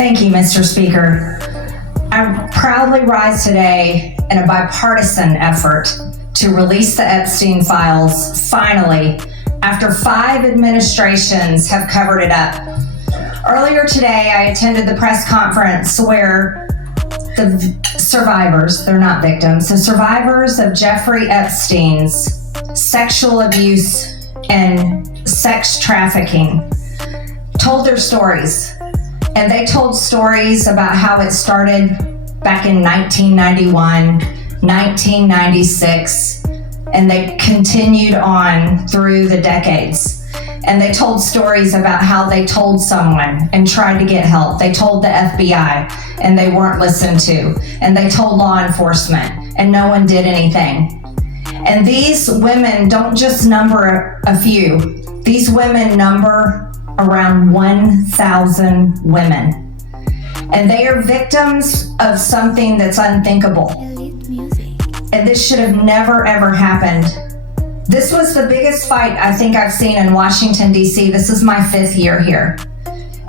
Thank you, Mr. Speaker. I proudly rise today in a bipartisan effort to release the Epstein files finally, after 5 administrations have covered it up. Earlier today, I attended the press conference where the survivors, they're not victims, the survivors of Jeffrey Epstein's sexual abuse and sex trafficking told their stories. And they told stories about how it started back in 1991, 1996, and they continued on through the decades. And they told stories about how they told someone and tried to get help. They told the FBI and they weren't listened to. And they told law enforcement and no one did anything. And these women don't just number a few. These women number around 1,000 women. And they are victims of something that's unthinkable. And this should have never, ever happened. This was the biggest fight I think I've seen in Washington, D.C. This is my 5th year here.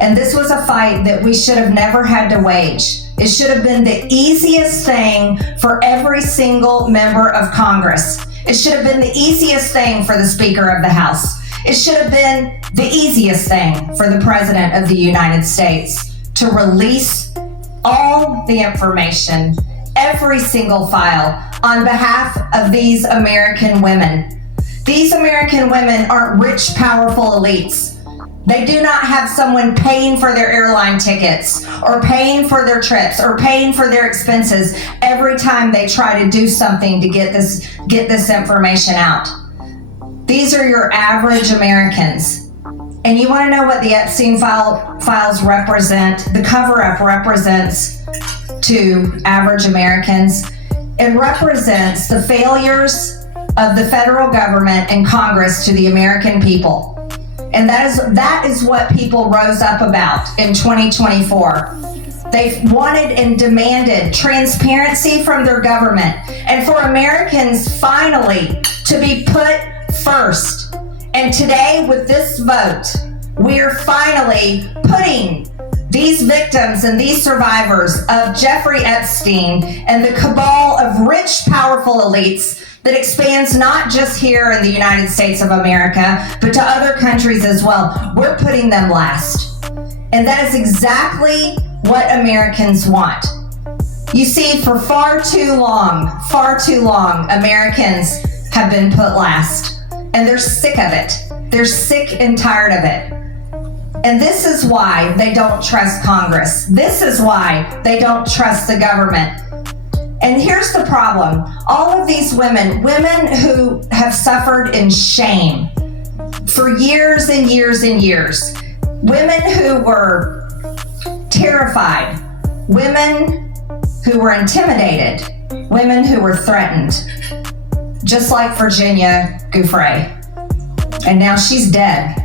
And this was a fight that we should have never had to wage. It should have been the easiest thing for every single member of Congress. It should have been the easiest thing for the Speaker of the House. It should have been the easiest thing for the President of the United States to release all the information, every single file, on behalf of these American women. These American women aren't rich, powerful elites. They do not have someone paying for their airline tickets or paying for their trips or paying for their expenses every time they try to do something to get this information out. These are your average Americans. And you want to know what the Epstein files represent? The cover-up represents to average Americans. It represents the failures of the federal government and Congress to the American people. And that is what people rose up about in 2024. They wanted and demanded transparency from their government and for Americans finally to be put first. And today, with this vote, we are finally putting these victims and these survivors of Jeffrey Epstein and the cabal of rich, powerful elites that expands not just here in the United States of America, but to other countries as well. We're putting them last. And that is exactly what Americans want. You see, for far too long, Americans have been put last. And they're sick of it. They're sick and tired of it. And this is why they don't trust Congress. This is why they don't trust the government. And here's the problem. All of these women who have suffered in shame for years and years and years, women who were terrified, women who were intimidated, women who were threatened, just like Virginia Giuffre. And now she's dead.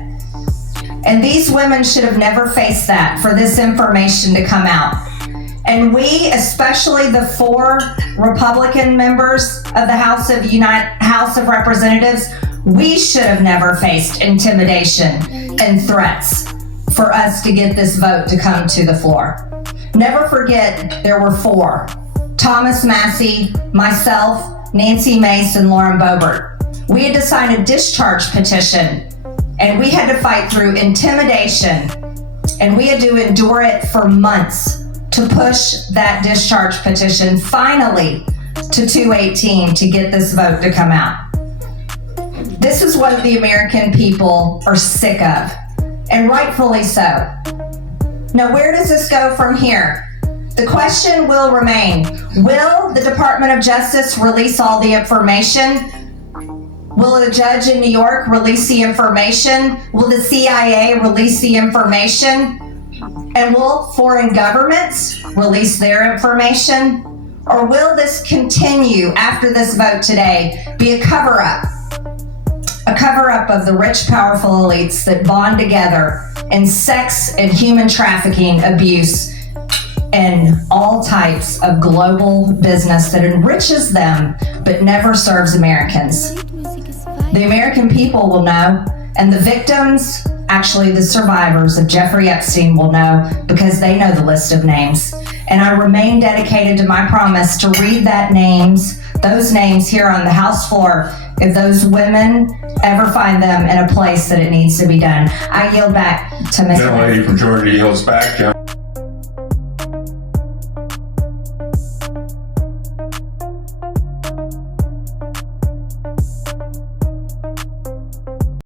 And these women should have never faced that, for this information to come out. And we, especially the 4 Republican members of the House of Representatives, we should have never faced intimidation and threats for us to get this vote to come to the floor. Never forget, there were 4. Thomas Massie, myself, Nancy Mace, and Lauren Boebert. We had to sign a discharge petition, and we had to fight through intimidation, and we had to endure it for months to push that discharge petition finally to 218 to get this vote to come out. This is what the American people are sick of, and rightfully so. Now, where does this go from here? The question will remain, will the Department of Justice release all the information? Will a judge in New York release the information? Will the CIA release the information? And will foreign governments release their information? Or will this continue after this vote today be a cover-up? A cover-up of the rich, powerful elites that bond together in sex and human trafficking abuse and all types of global business that enriches them but never serves Americans. The American people will know, and the victims actually the survivors of Jeffrey Epstein will know, because they know the list of names. And I remain dedicated to my promise to read those names here on the House floor if those women ever find them in a place that it needs to be done. I yield back to Ms. Gentlelady from Georgia yields back.